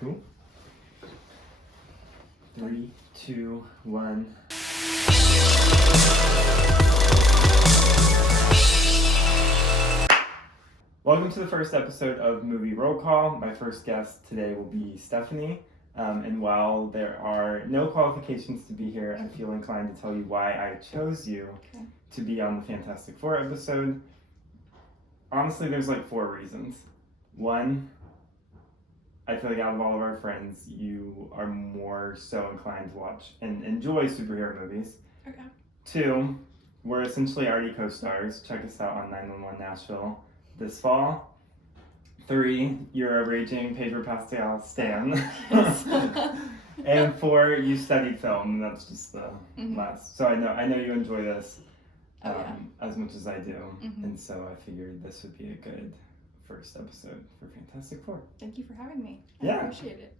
Cool. 3, 2, 1. Welcome to the first episode of Movie Roll Call. My first guest today will be Stefanie. And while there are no qualifications to be here, I feel inclined to tell you why I chose you to be on the Fantastic Four episode. Honestly, there's like 4 reasons. 1, I feel like out of all of our friends, you are more so inclined to watch and enjoy superhero movies. Okay. 2, we're essentially already co-stars. Check us out on 911 Nashville this fall. 3, you're a raging Pedro Pascal stan. And 4, you studied film, and that's just the last. So I know you enjoy this as much as I do, and so I figured this would be a good first episode for Fantastic Four. Thank you for having me. I appreciate it.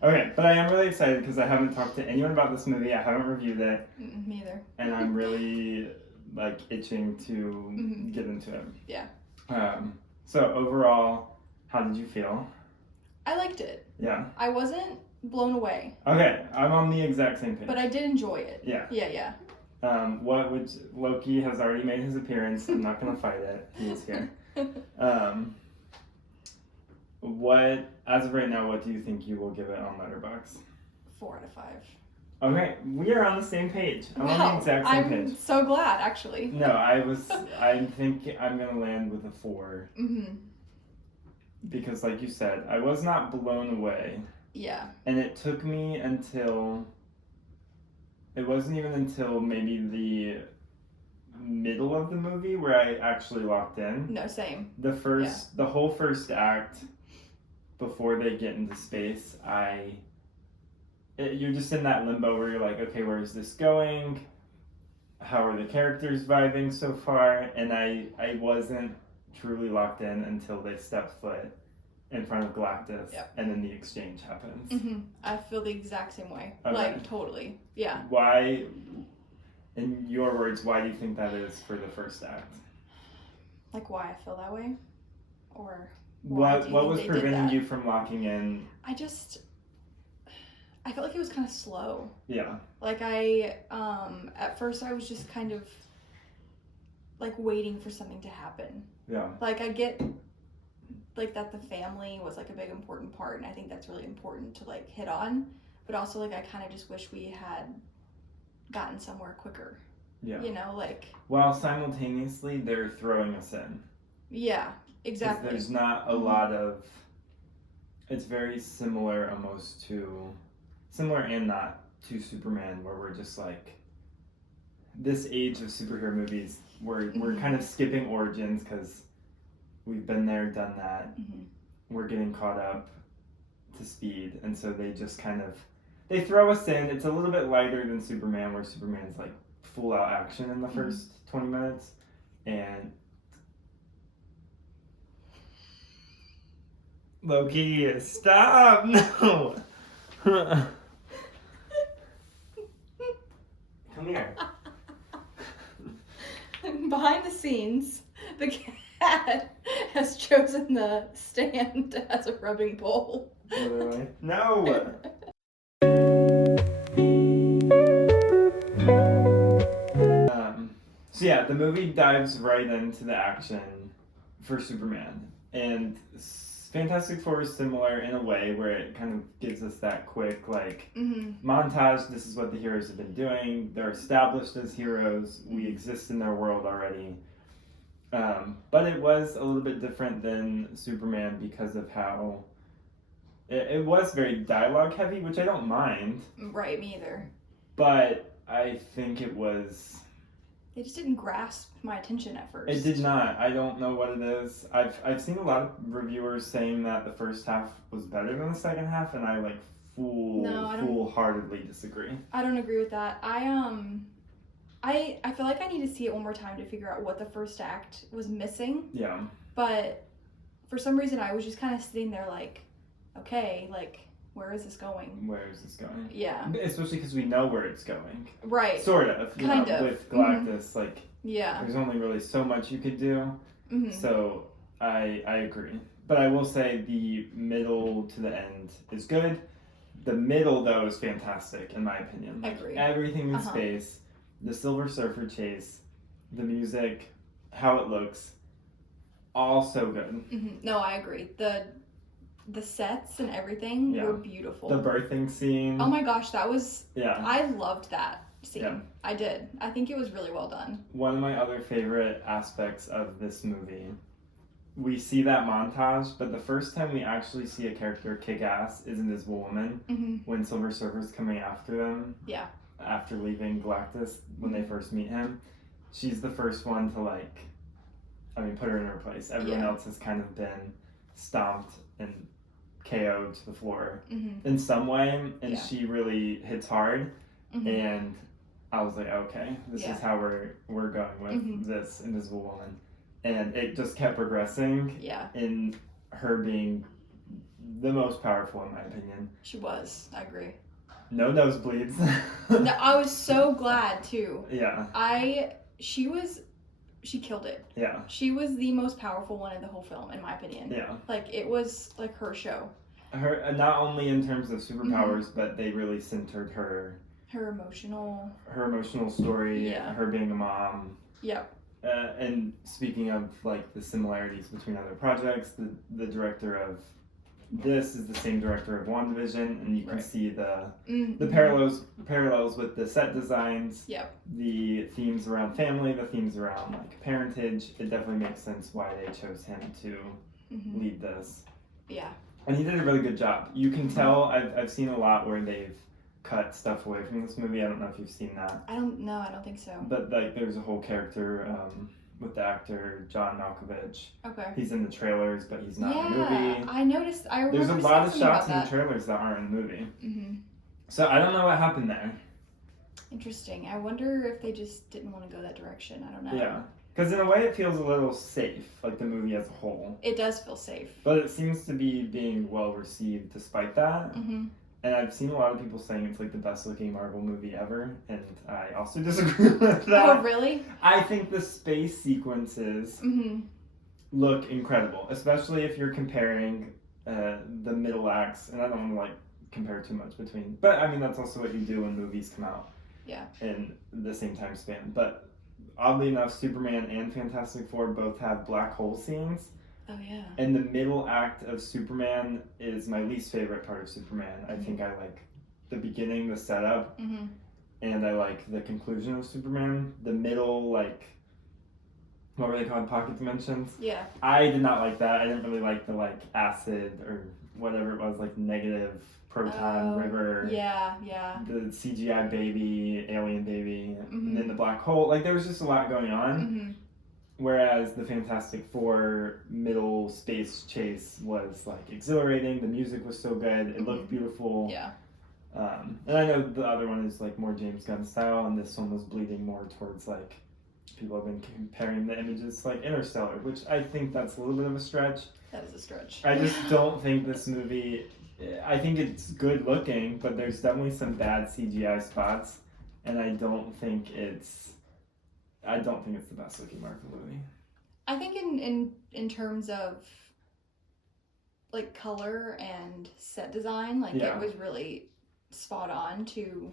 Okay, but I am really excited because I haven't talked to anyone about this movie. I haven't reviewed it. Me either. And I'm really itching to get into it. Yeah. So overall, how did you feel? I liked it. Yeah. I wasn't blown away. Okay, I'm on the exact same page. But I did enjoy it. Yeah. Yeah. Loki has already made his appearance. I'm not gonna fight it. He's here. As of right now, what do you think you will give it on Letterboxd? 4 out of 5. Okay, we are on the same page. I'm on the exact same page. I'm so glad, actually. No, I think I'm gonna land with a 4. Because like you said, I was not blown away. Yeah. And it took me it wasn't even until maybe the middle of the movie where I actually locked in. No, same. The whole first act, before they get into space, you're just in that limbo where you're like, okay, where is this going? How are the characters vibing so far? And I wasn't truly locked in until they stepped foot in front of Galactus, and then the exchange happens. I feel the exact same way. Okay. Like, totally. Yeah. Why, in your words, why do you think that is for the first act? Like, why I feel that way? Or what was preventing you from locking in? I felt like it was kind of slow. Yeah. Like at first I was just kind of like waiting for something to happen. Yeah. Like I get like that the family was like a big important part, and I think that's really important to like hit on, but also like I kind of just wish we had gotten somewhere quicker. Yeah. You know, like while simultaneously they're throwing us in. Yeah, exactly. There's not a lot of, it's very similar almost to, similar and not to Superman, where we're just like, this age of superhero movies, we're kind of skipping origins because we've been there, done that. We're getting caught up to speed, and so they just kind of, they throw us in. It's a little bit lighter than Superman, where Superman's like full out action in the first 20 minutes, and Loki, stop! No! Come here. Behind the scenes, the cat has chosen the stand as a rubbing bowl. Literally. No! So yeah, the movie dives right into the action for Superman, and Fantastic Four is similar in a way where it kind of gives us that quick montage. This is what the heroes have been doing. They're established as heroes. We exist in their world already. But it was a little bit different than Superman because of how it was very dialogue heavy, which I don't mind. Right, me either. But I think it was... They just didn't grasp my attention at first. It did not. I don't know what it is. I've seen a lot of reviewers saying that the first half was better than the second half, and I foolhardily disagree. I don't agree with that. I feel like I need to see it one more time to figure out what the first act was missing. Yeah. But for some reason I was just kind of sitting there like, okay, like, where is this going? Where is this going? Yeah. Especially because we know where it's going. Right. Sort of. Kind of. With Galactus, like, yeah. there's only really so much you could do. So I agree. But I will say the middle to the end is good. The middle, though, is fantastic, in my opinion. I agree. Everything in space, the Silver Surfer chase, the music, how it looks, all so good. No, I agree. The sets and everything were beautiful. The birthing scene. Oh my gosh, that was... Yeah. I loved that scene. Yeah. I did. I think it was really well done. One of my other favorite aspects of this movie, we see that montage, but the first time we actually see a character kick ass is Invisible Woman, when Silver Surfer's coming after them. Yeah. After leaving Galactus, when they first meet him. She's the first one to, put her in her place. Everyone else has kind of been stomped and KO'd to the floor in some way, and she really hits hard. And I was like, okay, this is how we're going with this Invisible Woman. And it just kept progressing in her being the most powerful, in my opinion. She was. I agree. No nosebleeds. No, I was so glad, too. Yeah. She killed it. Yeah. She was the most powerful one in the whole film, in my opinion. Yeah. It was, her show. Her, not only in terms of superpowers, but they really centered her emotional story, her being a mom. Yep. And speaking of the similarities between other projects, the director of this is the same director of WandaVision, and you can see the parallels with the set designs, the themes around family, the themes around parentage. It definitely makes sense why they chose him to lead this. Yeah. And he did a really good job. You can tell. I've seen a lot where they've cut stuff away from this movie. I don't know if you've seen that. I don't think so. But there's a whole character with the actor John Malkovich. Okay. He's in the trailers, but he's not in the movie. Yeah, I noticed. I remember. There's a lot of shots in the trailers that aren't in the movie. So I don't know what happened there. Interesting. I wonder if they just didn't want to go that direction. I don't know. Yeah. Because in a way it feels a little safe, the movie as a whole. It does feel safe. But it seems to be being well received despite that. And I've seen a lot of people saying it's the best looking Marvel movie ever, and I also disagree with that. Oh, really? I think the space sequences look incredible, especially if you're comparing the middle acts, and I don't want to compare too much between, but that's also what you do when movies come out in the same time span. But oddly enough, Superman and Fantastic Four both have black hole scenes. Oh, yeah. And the middle act of Superman is my least favorite part of Superman. I think I like the beginning, the setup, and I like the conclusion of Superman. The middle, what were they called? Pocket dimensions? Yeah. I did not like that. I didn't really like the, acid or whatever it was, negative proton river. Yeah. The CGI baby, alien baby, and then the black hole. There was just a lot going on. Whereas the Fantastic Four middle space chase was exhilarating. The music was so good. It looked beautiful. Yeah. And I know the other one is more James Gunn style, and this one was bleeding more towards people have been comparing the images to Interstellar, which I think that's a little bit of a stretch. That is a stretch. I just don't think this movie. I think it's good looking, but there's definitely some bad CGI spots, and I don't think it's the best looking Marvel movie. I think in terms of color and set design, it was really spot on to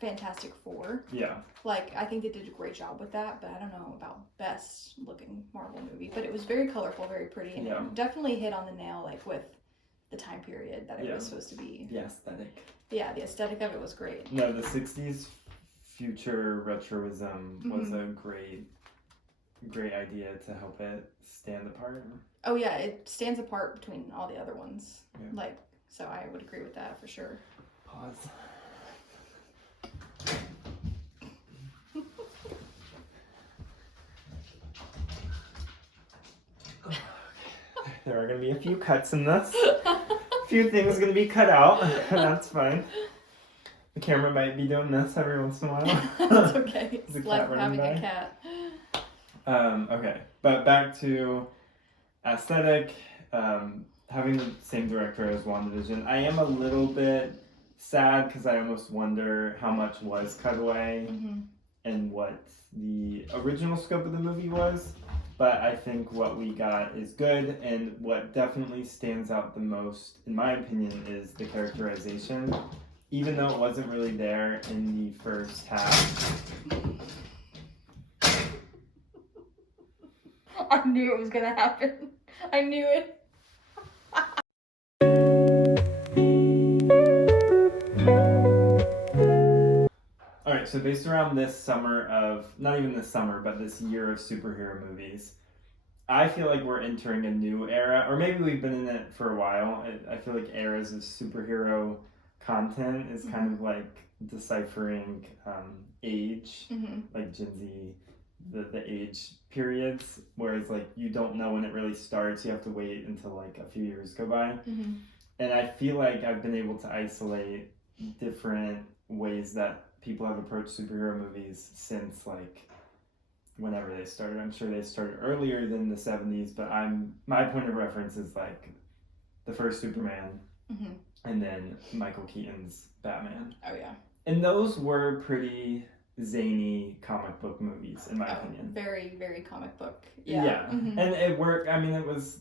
Fantastic Four. Yeah. I think they did a great job with that, but I don't know about best looking Marvel movie. But it was very colorful, very pretty, and it definitely hit on the nail with the time period that it was supposed to be. The aesthetic. Yeah, the aesthetic of it was great. No, the 60s future retroism was a great idea to help it stand apart. Oh yeah, it stands apart between all the other ones. Yeah. So I would agree with that for sure. Pause. There are going to be a few cuts in this. A few things going to be cut out. That's fine. The camera might be doing this every once in a while. That's okay. It's It's like having a cat. Okay, but back to aesthetic. Having the same director as WandaVision, I am a little bit sad because I almost wonder how much was cut away and what the original scope of the movie was. but I think what we got is good, and what definitely stands out the most, in my opinion, is the characterization. Even though it wasn't really there in the first half. I knew it was gonna happen. I knew it. Alright, so based around this summer of, not even this summer, but this year of superhero movies, I feel like we're entering a new era, or maybe we've been in it for a while. I feel like eras of superhero content is kind of like deciphering age, like Gen Z, the age periods, whereas like you don't know when it really starts. You have to wait until like a few years go by. And I feel like I've been able to isolate different ways that people have approached superhero movies since like whenever they started. I'm sure they started earlier than the 70s, but my point of reference is like the first Superman and then Michael Keaton's Batman. Oh yeah. And those were pretty zany comic book movies, in my opinion. Very, very comic book. Yeah. Yeah. And it worked. I mean, it was,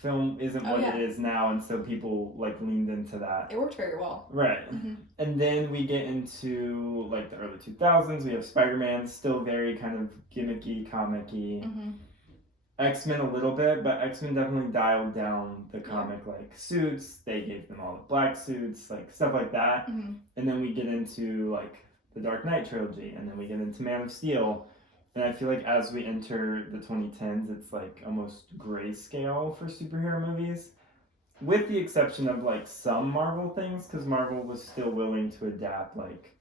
film isn't what it is now, and so people like leaned into that. It worked very well. Right. And then we get into like the early 2000s. We have Spider-Man, still very kind of gimmicky, comic-y. X-Men a little bit, but X-Men definitely dialed down the comic like suits. They gave them all the black suits, like stuff like that. And then we get into like the Dark Knight trilogy, and then we get into Man of Steel. And I feel like as we enter the 2010s, it's like almost grayscale for superhero movies, with the exception of like some Marvel things, because Marvel was still willing to adapt like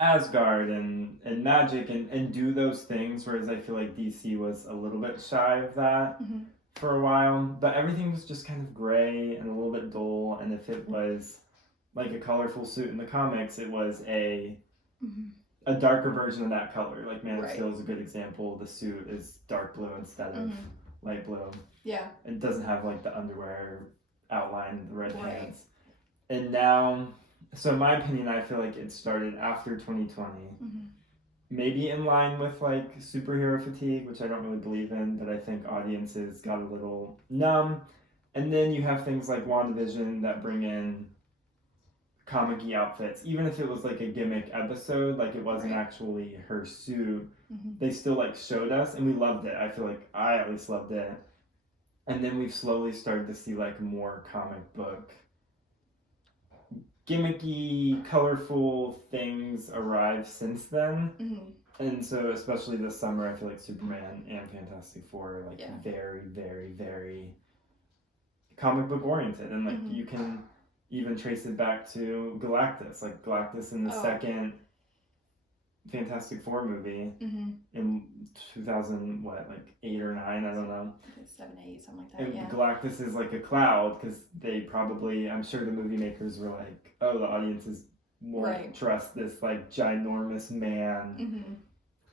Asgard and magic and do those things, whereas I feel like DC was a little bit shy of that for a while. But everything was just kind of gray and a little bit dull, and if it was like a colorful suit in the comics, it was a darker version of that color. Like Man of Steel is a good example. The suit is dark blue instead of light blue. Yeah. It doesn't have like the underwear outline, the red pants. And now, so in my opinion, I feel like it started after 2020. Maybe in line with like superhero fatigue, which I don't really believe in, but I think audiences got a little numb. And then you have things like WandaVision that bring in comic-y outfits, even if it was like a gimmick episode, like it wasn't actually her suit, they still like showed us, and we loved it. I feel like I at least loved it. And then we've slowly started to see like more comic book gimmicky, colorful things arrive since then. And so especially this summer, I feel like Superman and Fantastic Four are like very, very, very comic book oriented, and like you can even trace it back to Galactus. Like Galactus in the second Fantastic Four movie in 2000, like 8 or 9, I don't know. 7, 8, something like that. And yeah. Galactus is like a cloud, because they probably, I'm sure the movie makers were like, oh, the audiences won't trust this like ginormous man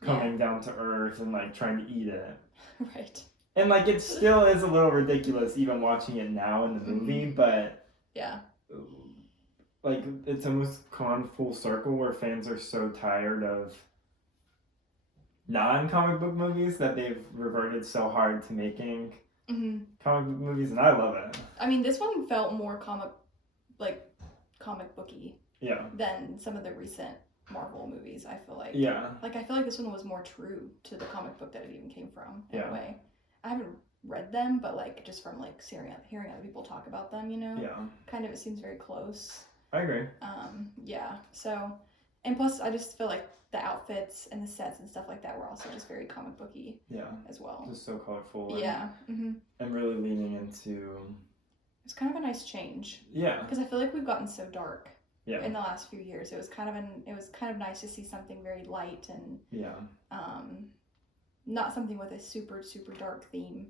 coming down to Earth and like trying to eat it. Right. And like it still is a little ridiculous even watching it now in the movie, but like it's almost gone full circle where fans are so tired of non-comic book movies that they've reverted so hard to making comic book movies, and I love it. I mean, this one felt more comic booky than some of the recent Marvel movies, I feel like. Like, I feel like this one was more true to the comic book that it even came from, in a way. I haven't read them, but like just from like hearing other people talk about them, kind of it seems very close. I agree. So, and plus I just feel like the outfits and the sets and stuff like that were also just very comic booky as well. Just so colorful. And really leaning into... It's kind of a nice change. Because I feel like we've gotten so dark in the last few years. It was kind of nice to see something very light and not something with a super, super dark theme.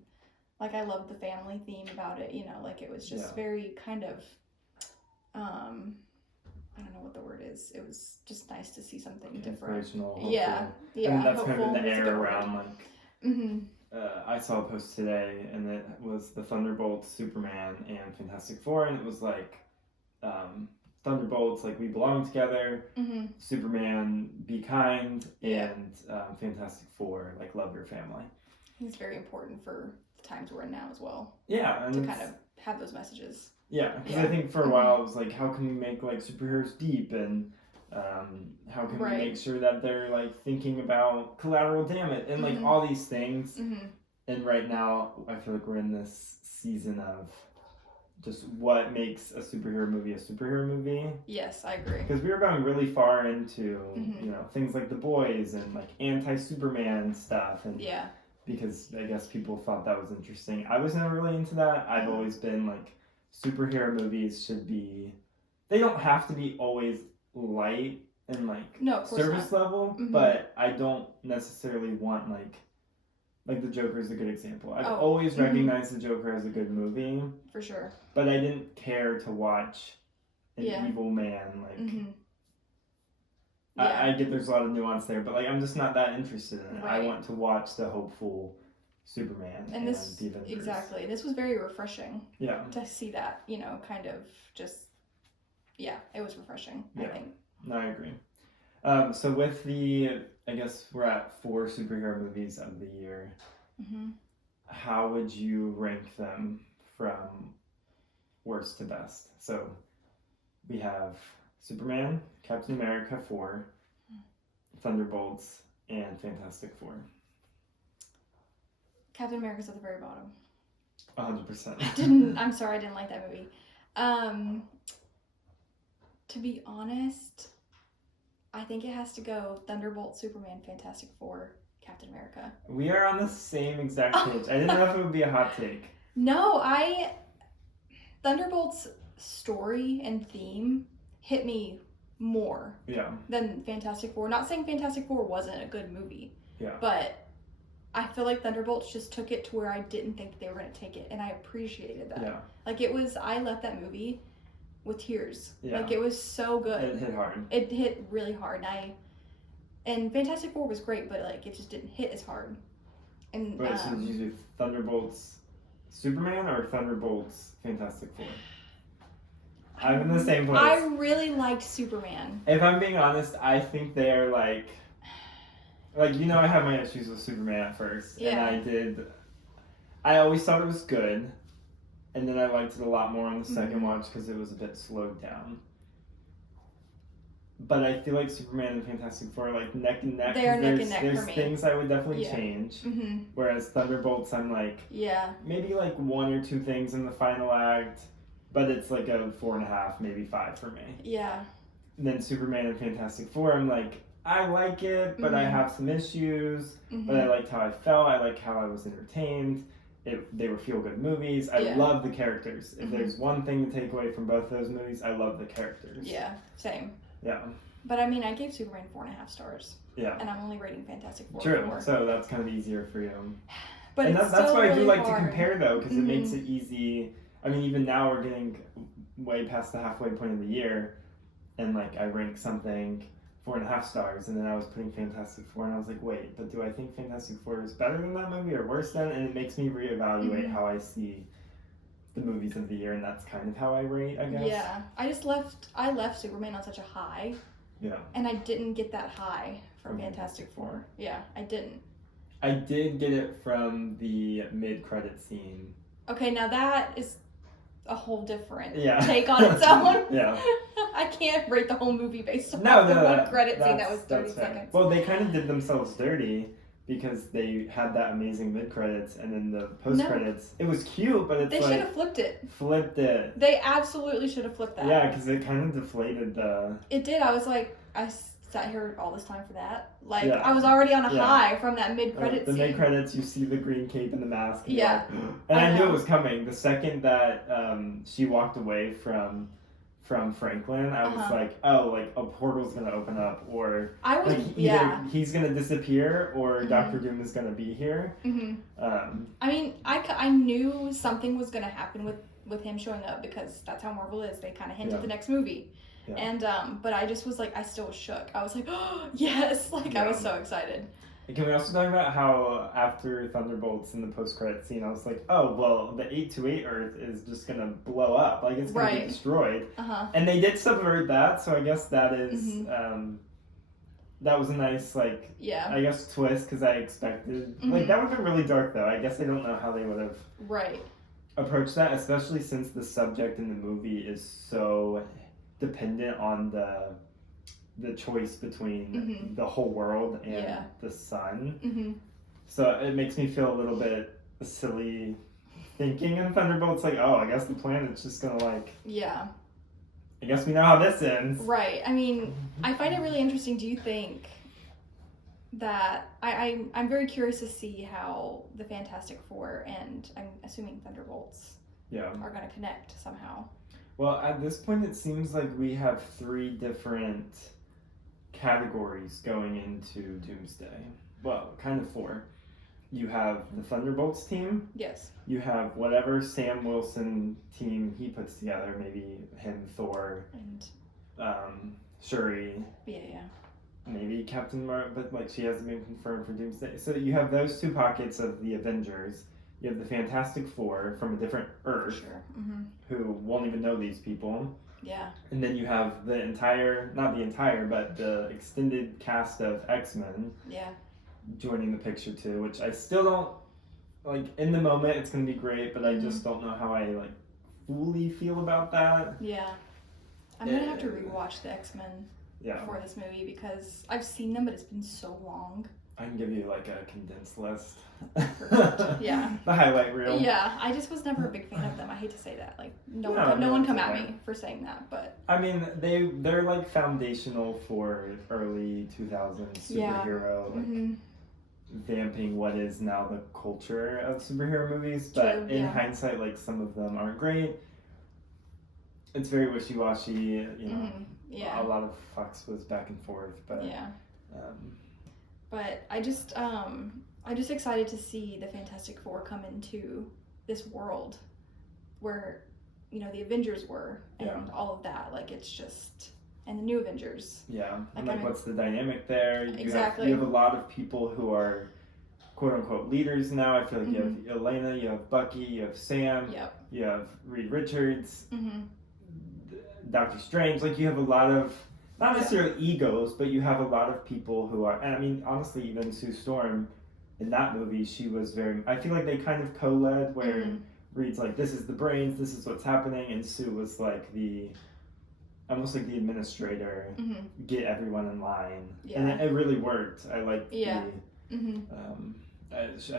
Like, I loved the family theme about it, like it was just very kind of, I don't know what the word is. It was just nice to see something different. Inspirational, hopeful. Yeah. And that's kind of in the air around, like, I saw a post today, and it was the Thunderbolts, Superman, and Fantastic Four, and it was like, Thunderbolts, like, we belong together. Mm-hmm. Superman, be kind. Yeah. And Fantastic Four, like, love your family. It's very important for the times we're in now as well. Yeah. And to kind of have those messages. Yeah, because I think for a while it was like, how can we make, like, superheroes deep, and how can we make sure that they're, like, thinking about collateral damage, and, like, all these things. Mm-hmm. And right now, I feel like we're in this season of just what makes a superhero movie a superhero movie. Yes, I agree. Because we were going really far into, you know, things like The Boys and, like, anti-Superman stuff. And yeah. Because I guess people thought that was interesting. I was never really into that. I've always been, like, superhero movies should be, they don't have to be always light and, like, service level, but I don't necessarily want, like the Joker is a good example. I've always recognized the Joker as a good movie. For sure. But I didn't care to watch an evil man, like, I get there's a lot of nuance there, but, like, I'm just not that interested in it. I want to watch the hopeful Superman and the Avengers. Exactly. This was very refreshing. Yeah. To see that, you know, kind of just, it was refreshing, I think. No, I agree. So with I guess we're at 4 superhero movies of the year. How would you rank them from worst to best? So we have Superman, Captain America 4, Thunderbolts, and Fantastic Four. Captain America's at the very bottom. 100%. I'm sorry, I didn't like that movie. To be honest, I think it has to go Thunderbolt, Superman, Fantastic Four, Captain America. We are on the same exact page. I didn't know if it would be a hot take. No, Thunderbolt's story and theme hit me more than Fantastic Four. Not saying Fantastic Four wasn't a good movie. Yeah. But I feel like Thunderbolts just took it to where I didn't think they were going to take it, and I appreciated that. Yeah. Like, I left that movie with tears. Yeah. Like, it was so good. It hit hard. It hit really hard. And Fantastic Four was great, but, like, it just didn't hit as hard. And wait, so did you do Thunderbolts Superman or Thunderbolts Fantastic Four? I'm in the same place. I really liked Superman. If I'm being honest, I think they are like, you know, I had my issues with Superman at first. Yeah. And I always thought it was good. And then I liked it a lot more on the second watch because it was a bit slowed down. But I feel like Superman and Fantastic Four are like neck and neck. They are neck and neck for me. There's things I would definitely change. Whereas Thunderbolts, I'm like, maybe like 1 or 2 things in the final act. But it's like a 4.5, maybe 5 for me. Yeah. And then Superman and Fantastic Four, I'm like, I like it, but I have some issues. But I liked how I felt. I liked how I was entertained. They were feel-good movies. I love the characters. If there's one thing to take away from both of those movies, I love the characters. Yeah, same. Yeah. But I mean, I gave Superman 4.5 stars. Yeah. And I'm only rating Fantastic Four. True. 4. So that's kind of easier for you. But and that's why really I do like hard to compare, though, because it makes it easy. I mean, even now we're getting way past the halfway point of the year, and like I rank something 4.5 stars, and then I was putting Fantastic Four, and I was like, wait, but do I think Fantastic Four is better than that movie or worse than? And it makes me reevaluate how I see the movies of the year, and that's kind of how I rate, I guess. Yeah, I left Superman on such a high. Yeah. And I didn't get that high from Fantastic Four. Yeah, I didn't. I did get it from the mid-credit scene. Okay, now that is a whole different take on its own. Yeah. I can't rate the whole movie based on the one credit scene that was 30 seconds. Well, they kind of did themselves dirty because they had that amazing mid-credits, and then the post-credits. It was cute, but it's they should have flipped it. Flipped it. They absolutely should have flipped that. Yeah, because it kind of deflated the... It did. I was like, I sat here all this time for that. Like, I was already on a high from that mid-credit scene. The mid-credits, you see the green cape and the mask. And and I knew it was coming. The second that she walked away from Franklin, I was like, oh, like a portal's gonna open up, or either he's gonna disappear, or Dr. Doom is gonna be here. I mean, I knew something was gonna happen with him showing up, because that's how Marvel is. They kind of hinted the next movie. And but I just was like, I still was shook. I was like, oh yes, like I was so excited. Can we also talk about how after Thunderbolts in the post-credit scene, I was like, oh, well, the 828 Earth is just going to blow up. Like, it's going to be destroyed. And they did subvert that, so I guess that is, that was a nice, like, I guess, twist, because I expected, like, that would have been really dark, though. I guess I don't know how they would have approached that, especially since the subject in the movie is so dependent on the choice between the whole world and the sun. So it makes me feel a little bit silly thinking in Thunderbolts, like, oh, I guess the planet's just gonna, like, I guess we know how this ends. Right. I mean, I find it really interesting. Do you think that I'm very curious to see how the Fantastic Four and I'm assuming Thunderbolts are gonna connect somehow. Well, at this point it seems like we have 3 different categories going into Doomsday. Well, kind of 4. You have the Thunderbolts team. Yes. You have whatever Sam Wilson team he puts together, maybe him, Thor, and Shuri. Yeah. Maybe Captain Marvel, but like she hasn't been confirmed for Doomsday. So you have those 2 pockets of the Avengers. You have the Fantastic Four from a different Earth, who won't even know these people. Yeah. And then you have the entire, not the entire, but the extended cast of X-Men joining the picture too, which I still don't, like, in the moment it's going to be great, but I just don't know how I, like, fully feel about that. Yeah. I'm going to have to rewatch the X-Men for this movie because I've seen them, but it's been so long. I can give you, like, a condensed list. Perfect. Yeah. The highlight reel. Yeah, I just was never a big fan of them. I hate to say that. Like, no one come at me for saying that, but... I mean, they're like, foundational for early 2000s superhero, like, vamping what is now the culture of superhero movies, but in hindsight, like, some of them aren't great. It's very wishy-washy, you know. A lot of fucks was back and forth, but... But I'm just excited to see the Fantastic Four come into this world where, you know, the Avengers were and all of that. Like, it's just, and the new Avengers. Yeah, and like, what's the dynamic there? You have a lot of people who are quote-unquote leaders now. I feel like you have Elena, you have Bucky, you have Sam, you have Reed Richards, Doctor Strange. Like, you have a lot of... Not necessarily egos, but you have a lot of people who are, and I mean, honestly, even Sue Storm in that movie, she was very, I feel like they kind of co-led where Reed's like, this is the brains, this is what's happening, and Sue was like almost like the administrator, get everyone in line. And it really worked. I liked I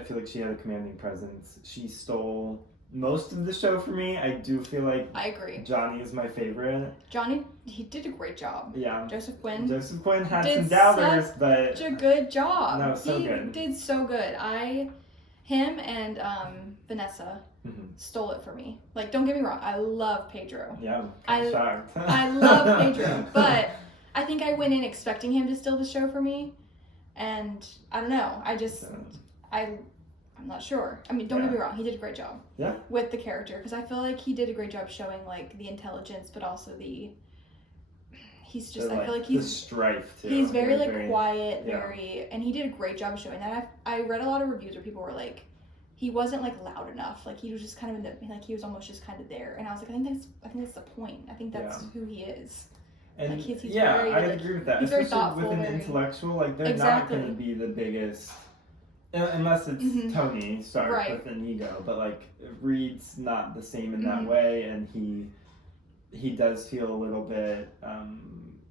feel like she had a commanding presence. She stole most of the show for me. I do feel like I agree. Johnny is my favorite. Johnny, he did a great job. Yeah. Joseph Quinn had some doubters, but such a good job. No, so good. He did so good. Him and Vanessa stole it for me. Like, don't get me wrong, I love Pedro. Yeah, I'm shocked. I love Pedro, but I think I went in expecting him to steal the show for me, and I don't know. I'm not sure. I mean, don't get me wrong. He did a great job with the character because I feel like he did a great job showing, like, the intelligence, but also he's just, I feel like he's... The strife, too. He's very, quiet, and he did a great job showing that. I read a lot of reviews where people were like, he wasn't, like, loud enough. Like, he was just kind of he was almost just kind of there. And I was like, I think that's the point. I think that's who he is. And like, he's very, I agree with that. He's especially very thoughtful, with an intellectual, like, they're not going to be the biggest... Unless it's Tony Stark with an ego, but like Reed's not the same in that way, and he does feel a little bit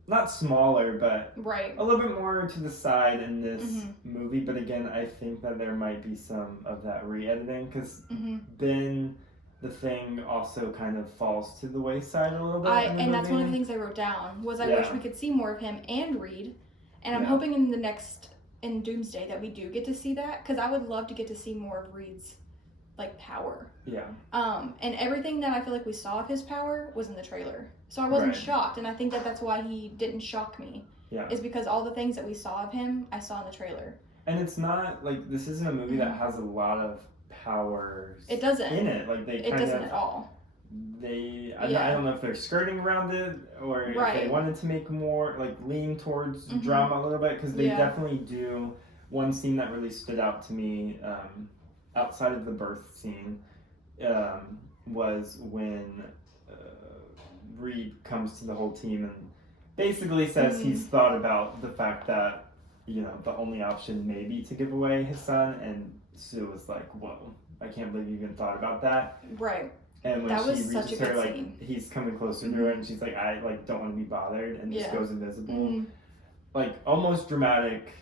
not smaller, but a little bit more to the side in this movie. But again, I think that there might be some of that re-editing because Ben, the Thing, also kind of falls to the wayside a little bit. And that's one of the things I wrote down was I wish we could see more of him and Reed, and I'm hoping in Doomsday that we do get to see that because I would love to get to see more of Reed's, like, power. Yeah. And everything that I feel like we saw of his power was in the trailer, so I wasn't shocked, and I think that that's why he didn't shock me. Yeah. Is because all the things that we saw of him, I saw in the trailer. And it's not like this isn't a movie that has a lot of powers. It doesn't. In it, like it doesn't at all. I don't know if they're skirting around it or if they wanted to make more, like, lean towards drama a little bit, because they definitely do one scene that really stood out to me, outside of the birth scene, was when Reed comes to the whole team and basically says he's thought about the fact that, you know, the only option may be to give away his son, and Sue was like, whoa, I can't believe you even thought about that. Right. And when that she was reaches such a her, good like, scene. he's coming closer to her, and she's like, I, like, don't want to be bothered, and just goes invisible. Like, almost dramatic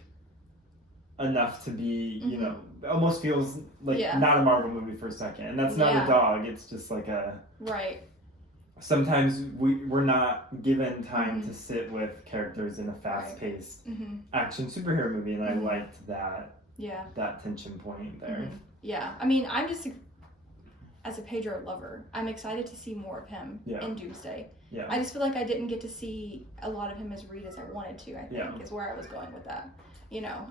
enough to be, you know, almost feels like not a Marvel movie for a second. And that's not a dog, it's just like a... Right. Sometimes we're not given time to sit with characters in a fast-paced action superhero movie, and I liked that that tension point there. Yeah, I mean, I'm just, as a Pedro lover, I'm excited to see more of him in Doomsday. Yeah. I just feel like I didn't get to see a lot of him as Reed as I wanted to, I think, is where I was going with that. You know,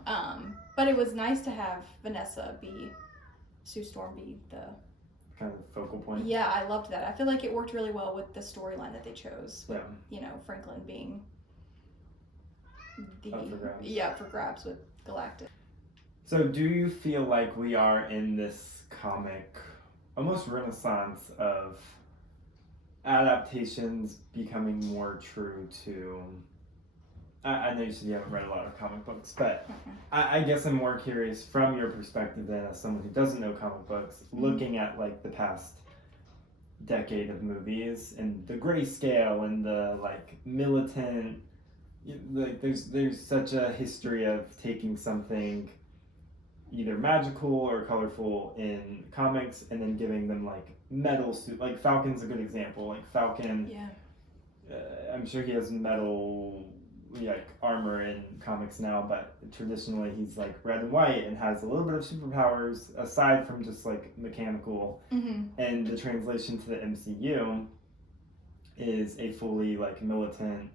but it was nice to have Vanessa be, Sue Storm be the... kind of focal point. Yeah, I loved that. I feel like it worked really well with the storyline that they chose. With, yeah. You know, Franklin being the... Up for grabs. Yeah, for grabs with Galactus. So do you feel like we are in this comic almost renaissance of adaptations becoming more true to... I know you said you haven't read a lot of comic books, but I guess I'm more curious from your perspective than as someone who doesn't know comic books, looking at like the past decade of movies and the grayscale and the like militant, like there's such a history of taking something either magical or colorful in comics and then giving them like metal suit. Like Falcon's a good example. Like Falcon, I'm sure he has metal like armor in comics now, but traditionally he's like red and white and has a little bit of superpowers aside from just like mechanical. And the translation to the MCU is a fully like militant,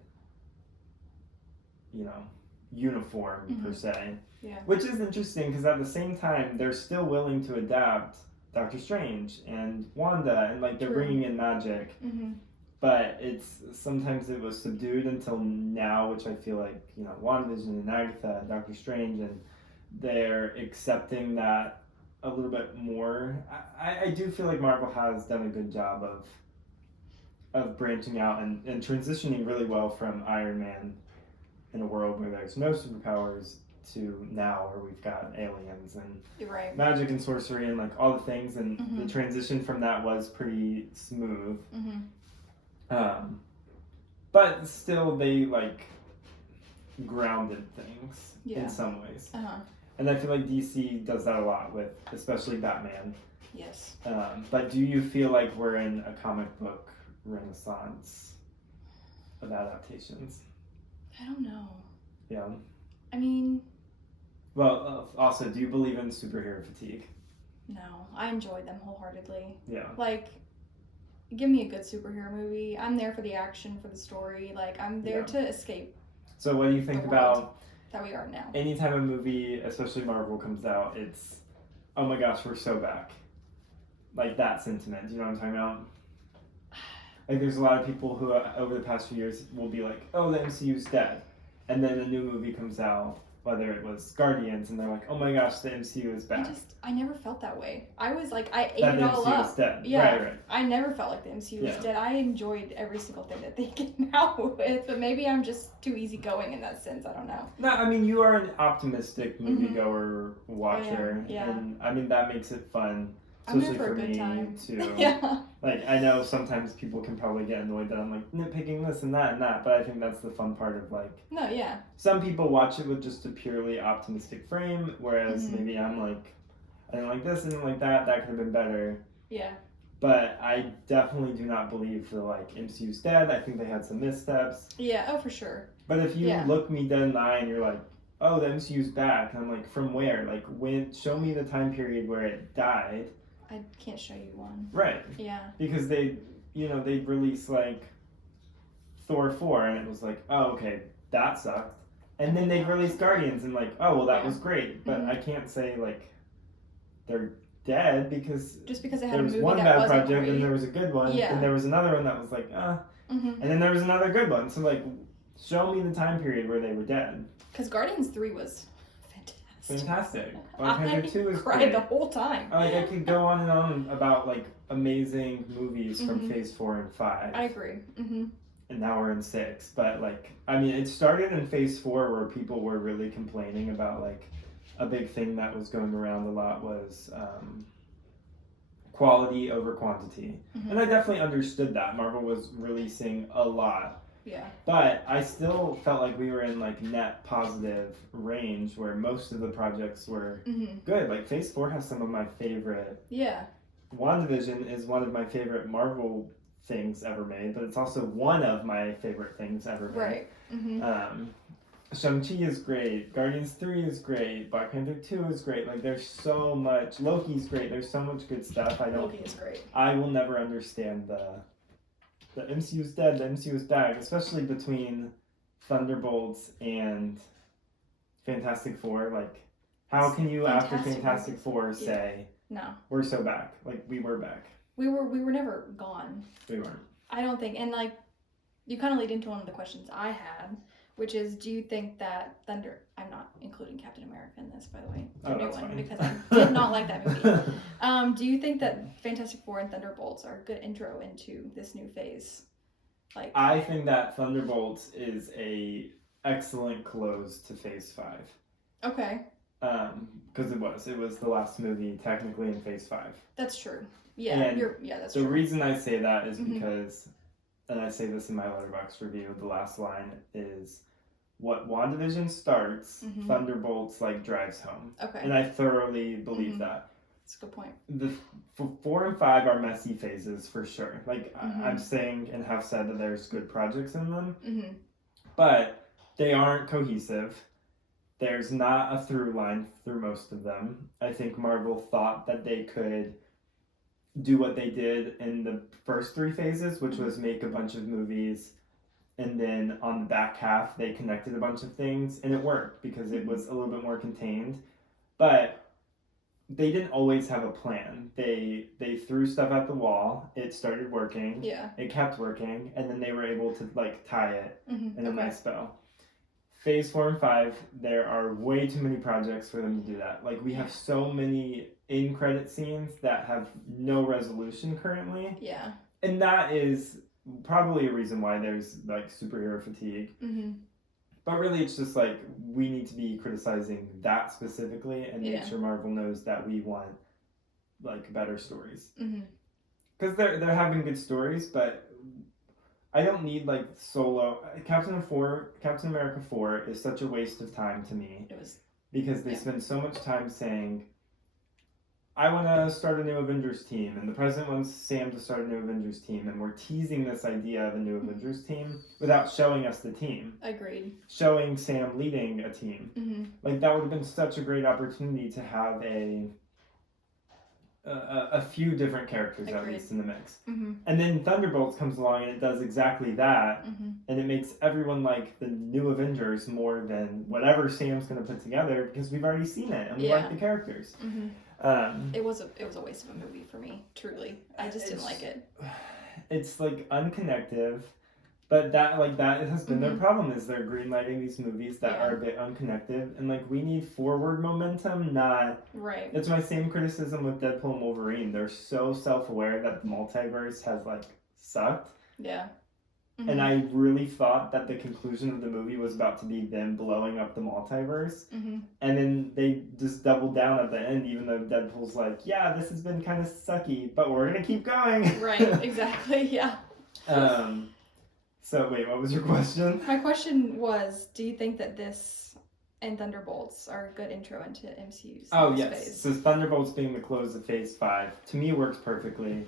you know, uniform per se. Yeah. Which is interesting because at the same time they're still willing to adapt Doctor Strange and Wanda and like they're bringing in magic. But it's sometimes it was subdued until now, which I feel like, you know, WandaVision and Agatha and Doctor Strange, and they're accepting that a little bit more. I do feel like Marvel has done a good job of branching out and transitioning really well from Iron Man in a world where there's no superpowers to now where we've got aliens and magic and sorcery and like all the things, and the transition from that was pretty smooth. But still they like grounded things in some ways. And I feel like DC does that a lot with especially Batman. Yes. But do you feel like we're in a comic book renaissance of adaptations? I don't know. Yeah. I mean... Well, also, do you believe in superhero fatigue? No. I enjoyed them wholeheartedly. Yeah. Like... Give me a good superhero movie. I'm there for the action, for the story. Like, I'm there to escape. So what do you think about that we are now? Anytime a movie, especially Marvel, comes out, it's, oh my gosh, we're so back. Like that sentiment. Do you know what I'm talking about? Like there's a lot of people who over the past few years will be like, oh, the MCU's dead. And then a new movie comes out, whether it was Guardians, and they're like, oh my gosh, the MCU is back. I never felt that way. I was like, I ate that it all up. up. Is dead. Yeah, right. I never felt like the MCU was dead. I enjoyed every single thing that they came out with, but maybe I'm just too easygoing in that sense. I don't know. No, I mean, you are an optimistic moviegoer, watcher, yeah. And I mean, that makes it fun. Especially for a good me time. Too. Yeah. Like I know sometimes people can probably get annoyed that I'm like nitpicking this and that, but I think that's the fun part of like. No, yeah. Some people watch it with just a purely optimistic frame, whereas maybe I'm like, I didn't like this, I didn't like that. That could have been better. Yeah. But I definitely do not believe the like MCU's dead. I think they had some missteps. Yeah. Oh, for sure. But if you look me dead in the eye and you're like, oh, the MCU's back, and I'm like, from where? Like when? Show me the time period where it died. I can't show you one. Right. Yeah. Because they'd release like Thor 4 and it was like, oh, okay, that sucked. And then they'd release Guardians and like, oh, well, that was great. But I can't say like they're dead because just because they had there a was movie one that bad wasn't project great. and there was a good one. Yeah. And there was another one that was like, and then there was another good one. So like, show me the time period where they were dead. Because Guardians 3 was fantastic. fantastic. Black Panther 2 is cried great. the whole time. Like, I could go on and on about, like, amazing movies from Phase 4 and 5. I agree. And now we're in 6. But, like, I mean, it started in Phase 4 where people were really complaining about, like, a big thing that was going around a lot was quality over quantity. And I definitely understood that. Marvel was releasing a lot. Yeah. But I still felt like we were in, like, net positive range where most of the projects were good. Like, Phase 4 has some of my favorite. Yeah. WandaVision is one of my favorite Marvel things ever made, but it's also one of my favorite things ever made. Right. Shang-Chi is great. Guardians 3 is great. Black Panther 2 is great. Like, there's so much. Loki's great. There's so much good stuff. Loki is great. I will never understand the MCU's dead, the MCU's back, especially between Thunderbolts and Fantastic Four. Like, how can you, after Fantastic Four, say, no, we're so back? Like, we were back. We were never gone. We weren't. I don't think. And, like, you kind of lead into one of the questions I had, which is, do you think that I'm not including Captain America in this, by the way, the new one, fine. because I did not like that movie. Do you think that Fantastic Four and Thunderbolts are a good intro into this new phase? Like, I think that Thunderbolts is a excellent close to Phase 5. Okay. Because it was the last movie technically in Phase 5. That's true. Yeah, And that's true. The reason I say that is because, and I say this in my Letterboxd review, the last line is, what WandaVision starts, Thunderbolts, like, drives home. Okay. And I thoroughly believe that. That's a good point. The 4 and 5 are messy phases for sure. Like, I'm saying and have said that there's good projects in them, but they aren't cohesive. There's not a through line through most of them. I think Marvel thought that they could do what they did in the first 3 phases, which was make a bunch of movies, and then on the back half they connected a bunch of things, and it worked because it was a little bit more contained. But they didn't always have a plan. They threw stuff at the wall. It started working. Yeah. It kept working, and then they were able to, like, tie it in a nice bow. Phase 4 and 5, there are way too many projects for them to do that. Like, we have so many in-credit scenes that have no resolution currently. Yeah. And that is probably a reason why there's, like, superhero fatigue. But really, it's just, like, we need to be criticizing that specifically and make sure Marvel knows that we want, like, better stories. Because they're having good stories, but I don't need, like, solo. Captain America 4 is such a waste of time to me. It was. Because they spend so much time saying, I want to start a new Avengers team, and the president wants Sam to start a new Avengers team, and we're teasing this idea of a new Avengers team without showing us the team. Agreed. Showing Sam leading a team. Like, that would have been such a great opportunity to have a few different characters at least in the mix. And then Thunderbolts comes along and it does exactly that, and it makes everyone like the new Avengers more than whatever Sam's going to put together, because we've already seen it and we like the characters. It was a waste of a movie for me, truly. I just didn't like it. It's, like, unconnected. But that has been their problem, is they're greenlighting these movies that are a bit unconnected, and, like, we need forward momentum, not... Right. It's my same criticism with Deadpool and Wolverine. They're so self-aware that the multiverse has, like, sucked. Yeah. And I really thought that the conclusion of the movie was about to be them blowing up the multiverse. And then they just doubled down at the end, even though Deadpool's like, yeah, this has been kind of sucky, but we're going to keep going. Right, exactly, yeah. So, wait, what was your question? My question was, do you think that this and Thunderbolts are a good intro into MCU's phase? So Thunderbolts being the close of Phase 5, to me, works perfectly.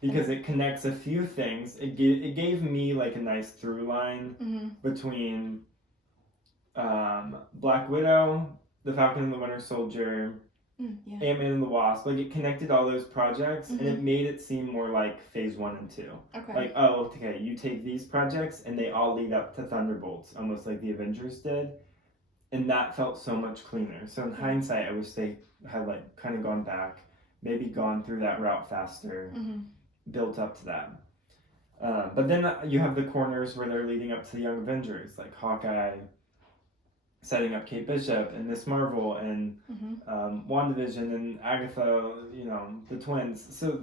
Because it connects a few things. It gave me, like, a nice through line between Black Widow, The Falcon and the Winter Soldier, Ant-Man and the Wasp. Like, it connected all those projects, and it made it seem more like Phase 1 and 2. Okay. Like, oh, okay, you take these projects, and they all lead up to Thunderbolts, almost like the Avengers did. And that felt so much cleaner. So in hindsight, I wish they had, like, kind of gone back, maybe gone through that route faster. Built up to that. But then you have the corners where they're leading up to the Young Avengers, like Hawkeye setting up Kate Bishop and Miss Marvel and WandaVision and Agatha, you know, the twins. So,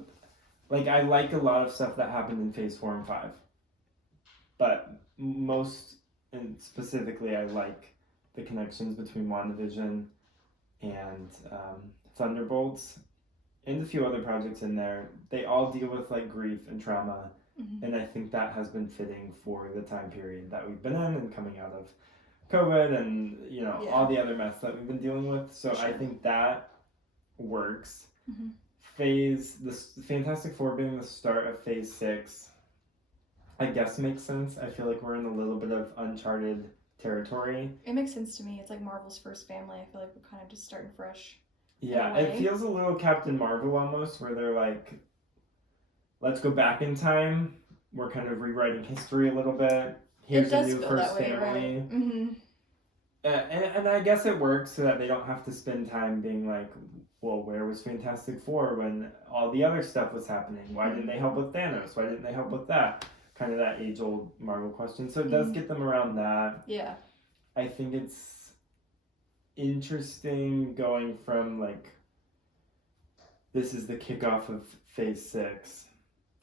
like, I like a lot of stuff that happened in Phase 4 and 5. But most, and specifically, I like the connections between WandaVision and Thunderbolts and a few other projects in there. They all deal with, like, grief and trauma. And I think that has been fitting for the time period that we've been in and coming out of COVID and, you know, all the other mess that we've been dealing with. So I think that works. The Fantastic Four being the start of Phase 6, I guess makes sense. I feel like we're in a little bit of uncharted territory. It makes sense to me. It's like Marvel's first family. I feel like we're kind of just starting fresh. Yeah, it feels a little Captain Marvel almost, where they're like, let's go back in time. We're kind of rewriting history a little bit. Here's a new first family. Right? And I guess it works so that they don't have to spend time being like, well, where was Fantastic Four when all the other stuff was happening? Why didn't they help with Thanos? Why didn't they help with that? Kind of that age-old Marvel question. So it does get them around that. Yeah. I think it's interesting going from, like, this is the kickoff of Phase 6,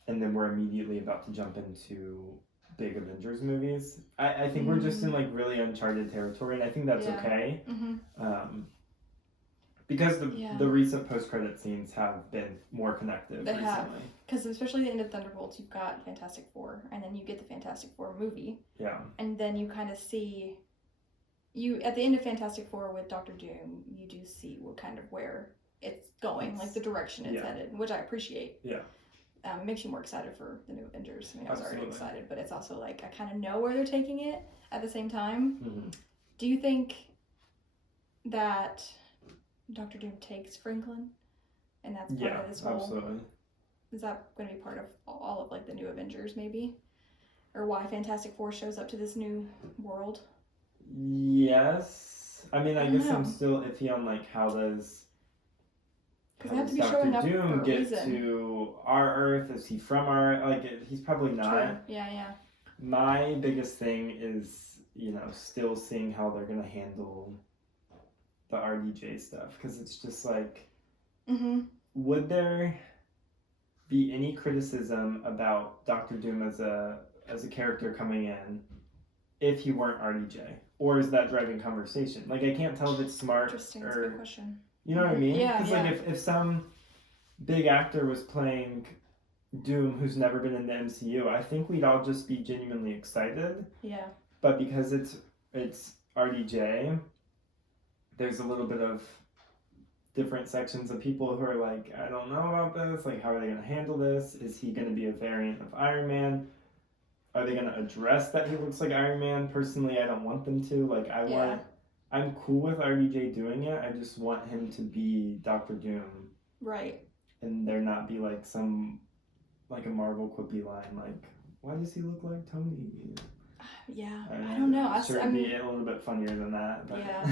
and then we're immediately about to jump into big Avengers movies. I think we're just in, like, really uncharted territory, and I think that's okay. Because the recent post-credit scenes have been more connective recently. Have. Because especially the end of Thunderbolts, you've got Fantastic Four, and then you get the Fantastic Four movie. Yeah. And then you kind of see... at the end of Fantastic Four with Doctor Doom, you do see what kind of where it's going, like the direction it's headed, which I appreciate. Yeah. It makes you more excited for the new Avengers. I mean, I was already excited, but it's also like I kind of know where they're taking it at the same time. Do you think that Doctor Doom takes Franklin, and that's part of this whole? Absolutely. Is that going to be part of all of like the new Avengers, maybe, or why Fantastic Four shows up to this new world? Yes. I mean, I guess I'm still iffy on like how does Dr. Doom get to our Earth? Is he from our he's probably not. True. Yeah. My biggest thing is, you know, still seeing how they're gonna handle the RDJ stuff, because it's just like, would there be any criticism about Dr. Doom as a character coming in if he weren't RDJ? Or is that driving conversation? Like, I can't tell if it's smart. Interesting. That's a good question. You know what I mean? Yeah. Because like if some big actor was playing Doom who's never been in the MCU, I think we'd all just be genuinely excited. Yeah. But because it's RDJ, there's a little bit of different sections of people who are like, I don't know about this. Like, how are they going to handle this? Is he going to be a variant of Iron Man? Are they going to address that he looks like Iron Man? Personally, I don't want them to. Like, I'm cool with RDJ doing it. I just want him to be Dr. Doom. Right. And there not be like like a Marvel quippy line like, why does he look like Tony? Yeah, I don't know. It'd be a little bit funnier than that. But. Yeah.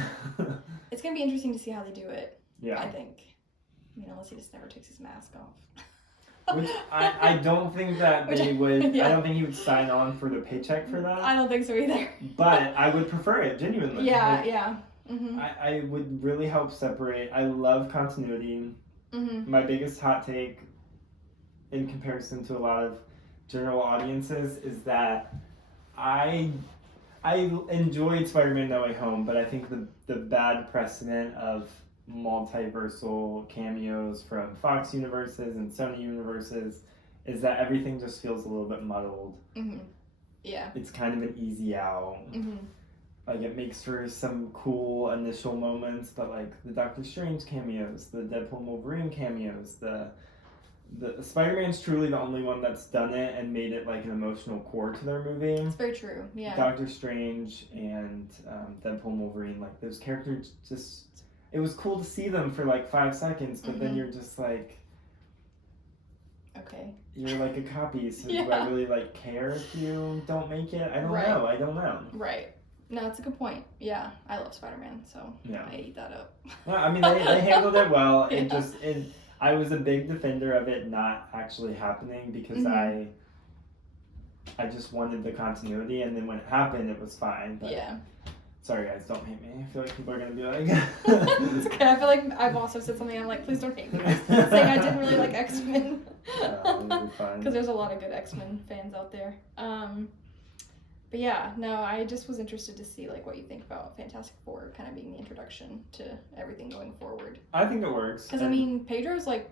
It's going to be interesting to see how they do it. Yeah. I think. I mean, unless he just never takes his mask off. Which I don't think that they would. Yeah. I don't think he would sign on for the paycheck for that. I don't think so either. But I would prefer it, genuinely. Yeah, like, yeah. I would really help separate. I love continuity. My biggest hot take, in comparison to a lot of general audiences, is that I enjoyed Spider-Man No Way Home, but I think the bad precedent of multiversal cameos from Fox universes and Sony universes is that everything just feels a little bit muddled. Yeah. It's kind of an easy out. Like, it makes for some cool initial moments, but like the Doctor Strange cameos, the Deadpool and Wolverine cameos, the Spider-Man's truly the only one that's done it and made it like an emotional core to their movie. It's very true. Yeah. Doctor Strange and Deadpool and Wolverine, like those characters just. It was cool to see them for like 5 seconds, but then you're just like, okay, you're like a copy. So do I really like care if you don't make it? I don't know. I don't know. Right. No, that's a good point. Yeah, I love Spider-Man, so I eat that up. Well, I mean, they handled it well. I was a big defender of it not actually happening because I just wanted the continuity, and then when it happened, it was fine. But, Sorry guys, don't hate me. I feel like people are gonna be like. It's okay. I feel like I've also said something. I'm like, please don't hate me. Saying I didn't really like X-Men. Because there's a lot of good X-Men fans out there. But yeah, no, I just was interested to see like what you think about Fantastic Four kind of being the introduction to everything going forward. I think it works. Because I mean, Pedro's like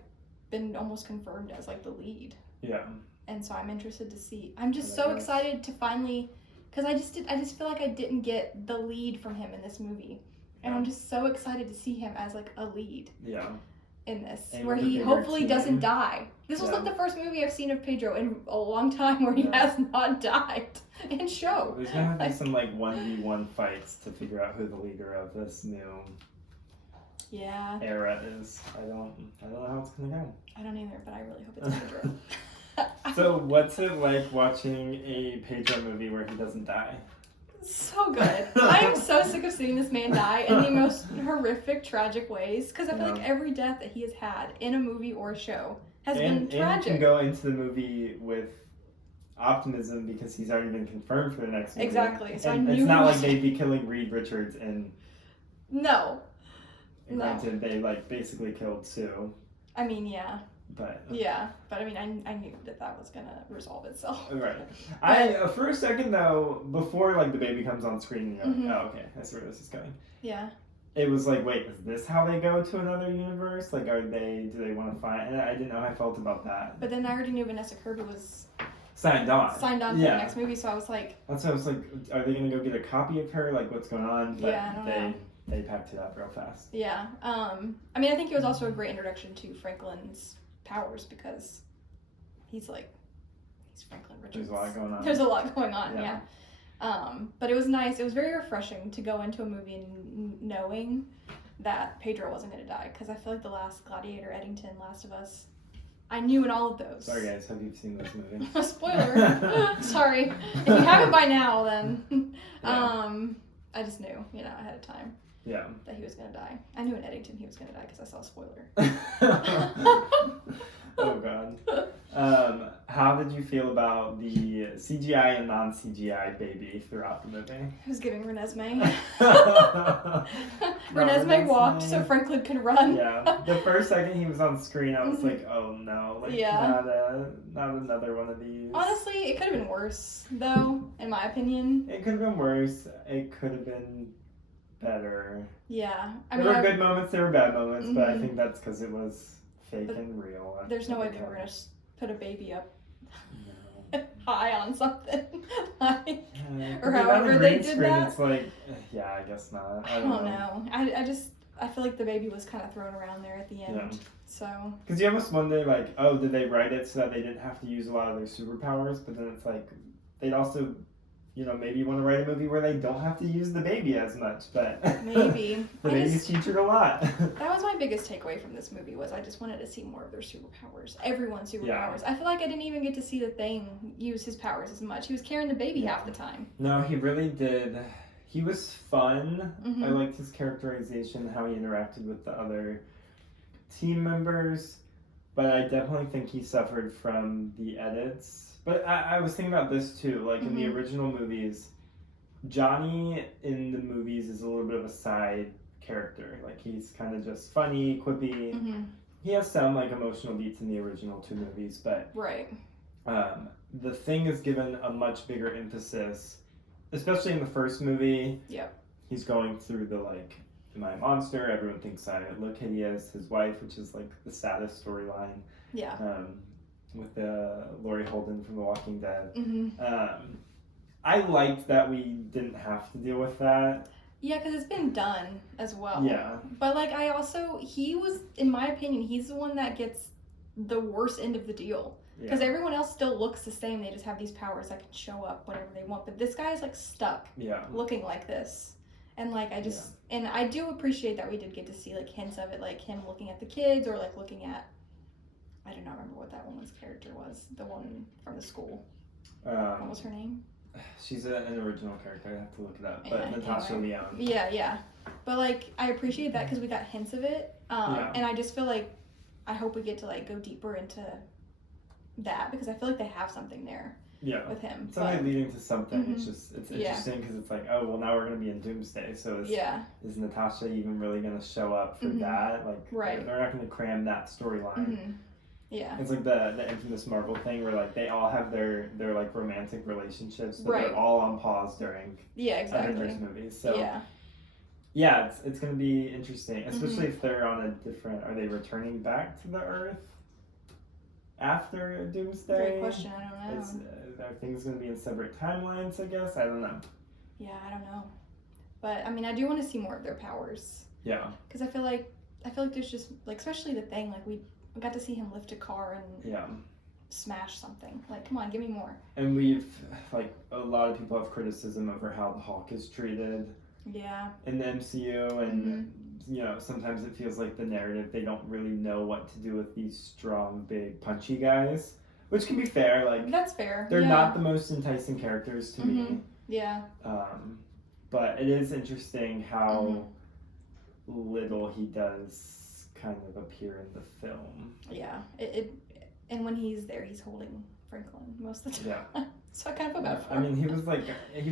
been almost confirmed as like the lead. Yeah. And so I'm interested to see. I'm just so excited to finally, because I just feel like I didn't get the lead from him in this movie, and I'm just so excited to see him as like a lead. Yeah. In this, and where he hopefully doesn't die. This was like the first movie I've seen of Pedro in a long time where he has not died in show. There's gonna be some like 1v1 fights to figure out who the leader of this new era is. I don't know how it's gonna go. I don't either, but I really hope it's Pedro. So what's it like watching a Pedro movie where he doesn't die? So good. I am so sick of seeing this man die in the most horrific, tragic ways, because I feel like every death that he has had in a movie or a show has been tragic. And you can go into the movie with optimism because he's already been confirmed for the next movie. Exactly. So and I knew it's not like they'd be killing Reed Richards and granted they like basically killed Sue. I mean, yeah. But I mean, I knew that was gonna resolve itself. Right. I for a second though, before like the baby comes on screen, you're like, oh okay, I see where this is going. Yeah. It was like, wait, is this how they go to another universe? Like, do they want to find? And I didn't know how I felt about that. But then I already knew Vanessa Kirby was signed on for the next movie, so I was like, that's why I was like, are they gonna go get a copy of her? Like, what's going on? But I don't know. They packed it up real fast. Yeah. I mean, I think it was also a great introduction to Franklin's powers because he's Franklin Richards. There's a lot going on. There's a lot going on, yeah. But it was nice. It was very refreshing to go into a movie knowing that Pedro wasn't going to die, because I feel like The Last Gladiator, Eddington, Last of Us, I knew in all of those. Sorry guys, have you seen this movie? Spoiler. Sorry. If you haven't by now, then I just knew, ahead of time. Yeah. That he was going to die. I knew in Eddington he was going to die because I saw a spoiler. Oh, God. How did you feel about the CGI and non-CGI baby throughout the movie? It was giving Renesmee. Renesmee walked so Franklin could run. Yeah. The first second he was on screen, I was like, oh, no. Like, not another one of these. Honestly, it could have been worse, though, in my opinion. It could have been worse. It could have been better. Yeah. There were good moments, there were bad moments, but I think that's because it was fake and real. There's no way they were going to put a baby up high on something. Or however they did that. It's like, I guess not. I don't know. I feel like the baby was kind of thrown around there at the end. Yeah. So. Because you almost wonder, like, oh, did they write it so that they didn't have to use a lot of their superpowers? But then it's like, they'd also, maybe want to write a movie where they don't have to use the baby as much, but maybe the baby's featured a lot. That was my biggest takeaway from this movie, was I just wanted to see more of their superpowers. Everyone's superpowers. I feel like I didn't even get to see the Thing use his powers as much. He was carrying the baby half the time. No, he really did. He was fun. I liked his characterization, how he interacted with the other team members, but I definitely think he suffered from the edits. But I was thinking about this too, like in the original movies, Johnny in the movies is a little bit of a side character. Like he's kind of just funny, quippy. He has some like emotional beats in the original 2 movies, but the Thing is given a much bigger emphasis, especially in the first movie. Yep. He's going through the like, am I a monster? Everyone thinks I look hideous. His wife, which is like the saddest storyline. Yeah. With Laurie Holden from The Walking Dead. I liked that we didn't have to deal with that. Yeah, because it's been done as well. Yeah. But like he was, in my opinion, he's the one that gets the worst end of the deal. Because everyone else still looks the same. They just have these powers that can show up whenever they want. But this guy is like stuck looking like this. And like and I do appreciate that we did get to see like hints of it, like him looking at the kids or like looking at, I do not remember what that woman's character was. The one from the school. What was her name? She's an original character. I have to look it up. But Natasha Lyonne. Yeah. But like, I appreciate that because we got hints of it. And I just feel like I hope we get to like go deeper into that because I feel like they have something there. with him. It's only leading to something. Mm-hmm. It's interesting because it's like, oh, well, now we're going to be in Doomsday. So is Natasha even really going to show up for that? Like, they're not going to cram that storyline. Yeah. It's like the infamous Marvel thing where like they all have their like romantic relationships, but they're all on pause during Avengers movies. So it's going to be interesting, especially if they're on a different. Are they returning back to the Earth after Doomsday? Great question. I don't know. Are things going to be in separate timelines? I guess I don't know. Yeah, I don't know. But I mean, I do want to see more of their powers. Yeah. Because I feel like there's just like, especially the Thing, like we got to see him lift a car and smash something. Like, come on, give me more. And we've like a lot of people have criticism over how the Hulk is treated. Yeah. In the MCU, and you know, sometimes it feels like the narrative, they don't really know what to do with these strong, big, punchy guys, which can be fair. Like, that's fair. They're not the most enticing characters to me. Yeah. But it is interesting how little he does kind of appear in the film. Yeah. And when he's there, he's holding Franklin most of the time. Yeah. So I kind of feel bad for him. I mean, he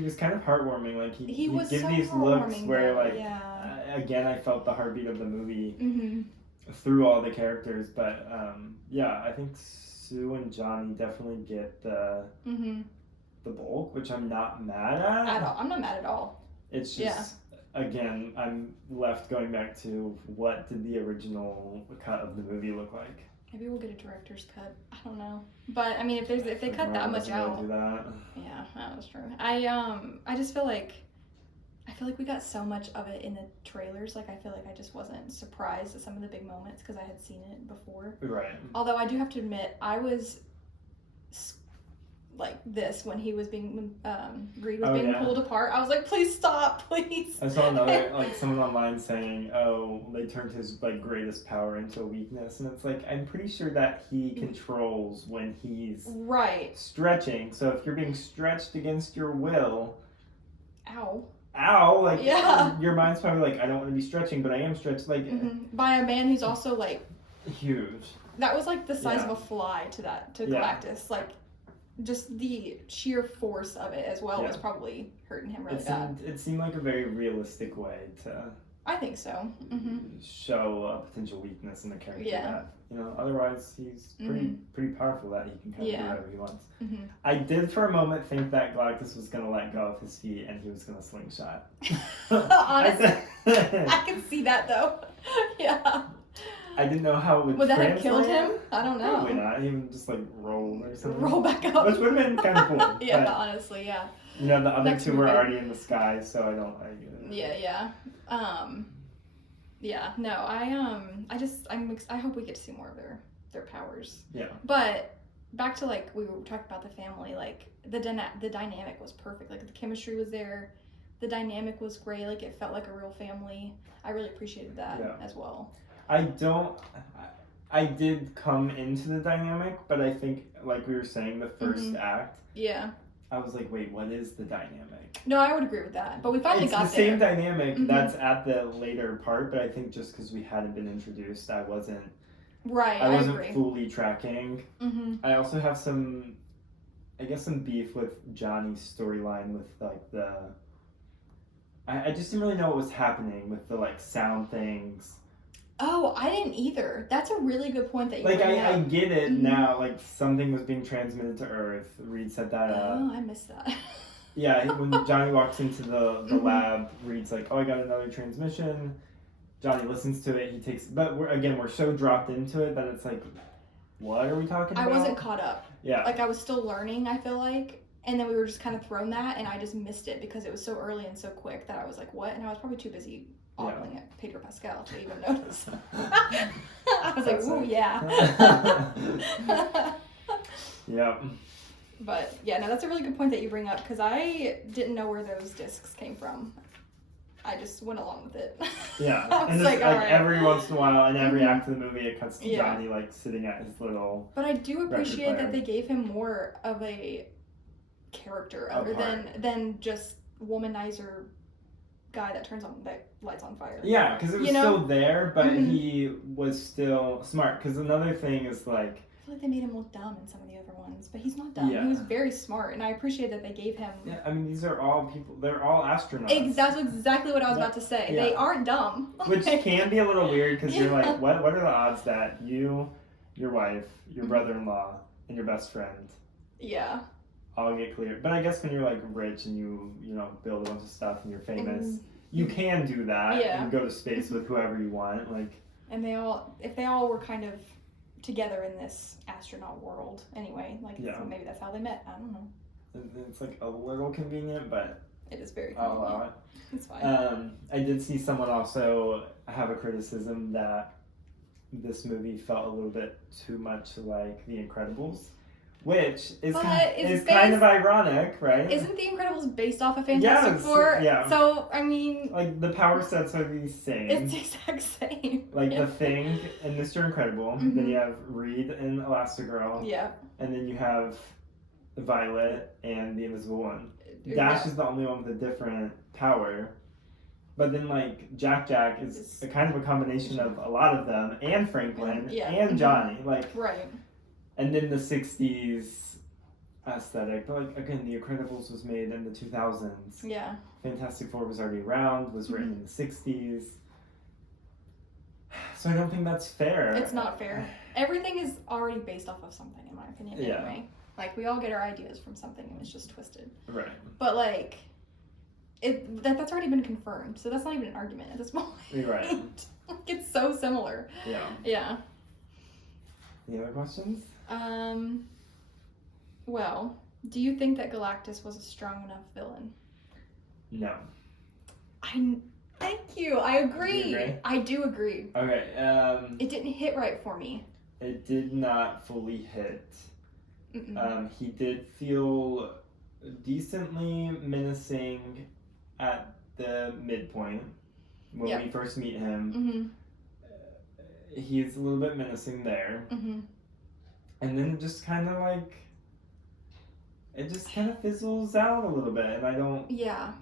was kind of heartwarming. Like he was give so these looks where though. Again, I felt the heartbeat of the movie through all the characters. But I think Sue and Johnny definitely get the bulk, which I'm not mad at all. I'm not mad at all. It's just again, I'm left going back to what did the original cut of the movie look like. Maybe we'll get a director's cut. I don't know. But I mean, if they cut that much out, do that. Yeah, that's true. I just feel like we got so much of it in the trailers. Like I feel like I just wasn't surprised at some of the big moments because I had seen it before. Right. Although I do have to admit, I was like this when he was being Greed was being pulled apart. I was like, please stop, please. I saw another someone online saying, oh, they turned his greatest power into a weakness, and it's like, I'm pretty sure that he controls when he's stretching. So if you're being stretched against your will, like your mind's probably like, I don't want to be stretching, but I am stretched, like by a man who's also like huge. That was like the size of a fly to Galactus, like. Just the sheer force of it as well was probably hurting him really bad. It seemed like a very realistic way to. I think so. Show a potential weakness in the character that otherwise he's pretty powerful that he can kind of do whatever he wants. I did for a moment think that Galactus was gonna let go of his feet and he was gonna slingshot. Honestly, I can see that though. Yeah. I didn't know how it would that have killed him? I don't know. Probably not. He would just like roll or something. Roll back up. Which would have been kind of cool. Yeah, honestly, yeah. You know, the other two were already in the sky, so I don't like it. Yeah. No, I hope we get to see more of their powers. Yeah. But back to like we were talking about the family, like the dynamic was perfect. Like the chemistry was there. The dynamic was great. Like it felt like a real family. I really appreciated that as well. I did come into the dynamic, but I think, like we were saying, the first act. Yeah. I was like, wait, what is the dynamic? No, I would agree with that. But we finally got there. It's the same dynamic that's at the later part, but I think just because we hadn't been introduced, I wasn't fully tracking. I also have some beef with Johnny's storyline with like I just didn't really know what was happening with the like sound things. Oh, I didn't either. That's a really good point that you bring up. I get it now. Like something was being transmitted to Earth. Reed set that up. Oh, I missed that. Yeah, when Johnny walks into the lab, Reed's like, "Oh, I got another transmission." Johnny listens to it. He takes, but we're so dropped into it that it's like, what are we talking about? I wasn't caught up. Yeah. Like I was still learning. I feel like. And then we were just kind of thrown that, and I just missed it because it was so early and so quick that I was like, what? And I was probably too busy ogling at Pedro Pascal to even notice. I was like, ooh, yeah. Yep. But, yeah, no, that's a really good point that you bring up because I didn't know where those discs came from. I just went along with it. Yeah. I was and like, all right. Every once in a while, in every act of the movie, it cuts to Johnny, like, sitting at his little But I do appreciate that they gave him more of a character other than just womanizer guy that lights on fire. Yeah, because it was still there, but he was still smart. Because another thing is like feel like they made him look dumb in some of the other ones, but he's not dumb. Yeah. He was very smart, and I appreciate that they gave him. Yeah, I mean, these are all people. They're all astronauts. That's exactly what I was about to say. Yeah. They aren't dumb. Which can be a little weird because you're like, what are the odds that you, your wife, your brother-in-law, and your best friend all get cleared? But I guess when you're like rich and you build a bunch of stuff and you're famous, you can do that and go to space with whoever you want. Like, and if they all were kind of together in this astronaut world anyway, like so maybe that's how they met. I don't know. It's like a little convenient, but it is very convenient. I'll allow it. It's fine. I did see someone also have a criticism that this movie felt a little bit too much like The Incredibles, which is kind of ironic, right? Isn't The Incredibles based off of Fantastic Four? Yeah. So, I mean... Like, the power sets are the same. It's the exact same. Like, the Thing and Mr. Incredible. Then you have Reed and Elastigirl. Yeah. And then you have Violet and the Invisible One. Dash is the only one with a different power. But then, like, Jack is a kind of a combination of a lot of them, and Franklin, and Johnny. Like, right. And then the 60s aesthetic. But, like, again, The Incredibles was made in the 2000s. Yeah. Fantastic Four was already around, was written in the 60s. So I don't think that's fair. It's not fair. Everything is already based off of something, in my opinion, anyway. Like, we all get our ideas from something, and it's just twisted. Right. But, like, that's already been confirmed, so that's not even an argument at this point. Right. Like, it's so similar. Yeah. Yeah. Any other questions? Well, do you think that Galactus was a strong enough villain? No. Thank you. I agree. Do you agree? I do agree. Okay. It didn't hit right for me. It did not fully hit. He did feel decently menacing at the midpoint when we first meet him. He's a little bit menacing there. And then just kind of like, it just kind of fizzles out a little bit, and I don't... Yeah.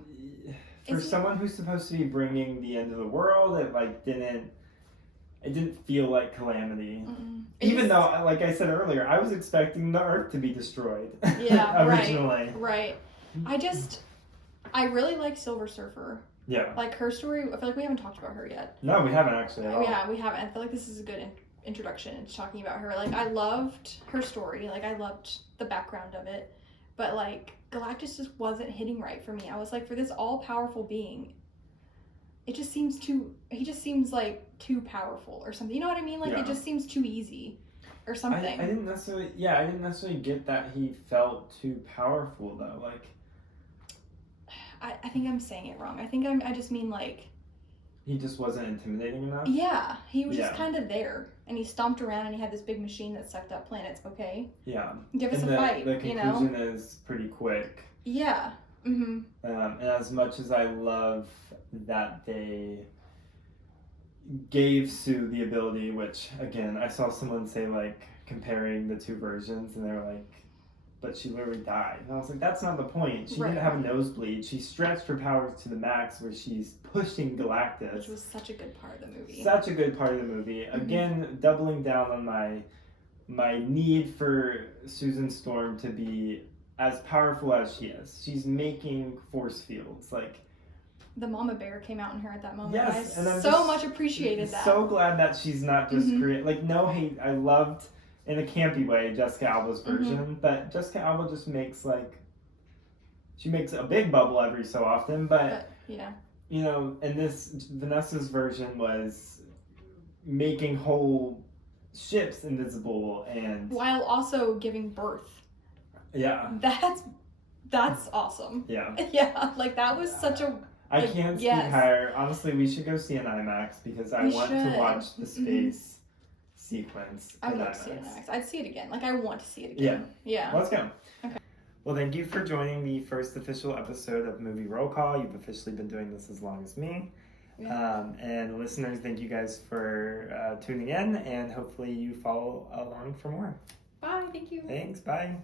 For someone who's supposed to be bringing the end of the world, it didn't feel like calamity. Even though, like I said earlier, I was expecting the Earth to be destroyed. Yeah, originally. Right. I really like Silver Surfer. Yeah. Like, her story, I feel like we haven't talked about her yet. No, we haven't actually at all. Yeah, we haven't. I feel like this is a good introduction into talking about her. Like, I loved her story. Like, I loved the background of it. But, like, Galactus just wasn't hitting right for me. I was like, for this all-powerful being, he just seems like too powerful or something. You know what I mean? Like, it just seems too easy or something. I didn't necessarily get that he felt too powerful, though. Like, I think I'm saying it wrong. I just mean, like... He just wasn't intimidating enough? Yeah, he was just kind of there. And he stomped around and he had this big machine that sucked up planets. Okay. Yeah. Give us a fight, the conclusion is pretty quick. Yeah. And as much as I love that they gave Sue the ability, which, again, I saw someone say, like, comparing the two versions, and they were like, but she literally died. And I was like, that's not the point. She didn't have a nosebleed. She stretched her powers to the max where she's pushing Galactus. Which was such a good part of the movie. Such a good part of the movie. Again, doubling down on my need for Susan Storm to be as powerful as she is. She's making force fields. Like, the mama bear came out in her at that moment. Yes, and I so much appreciated that. So glad that she's not just no hate. I loved, in a campy way, Jessica Alba's version, but Jessica Alba just makes she makes a big bubble every so often, but you know, and Vanessa's version was making whole ships invisible and while also giving birth. Yeah. That's awesome. Yeah. Yeah, like that was such a... I can't speak higher. Honestly, we should go see an IMAX because I want to watch the space sequence. I would love to see it in IMAX. I'd see it again. Like, I want to see it again. Yeah. Let's go. Okay. Well, thank you for joining the first official episode of Movie Roll Call. You've officially been doing this as long as me. Yeah. And listeners, thank you guys for tuning in, and hopefully you follow along for more. Bye. Thank you. Thanks. Bye.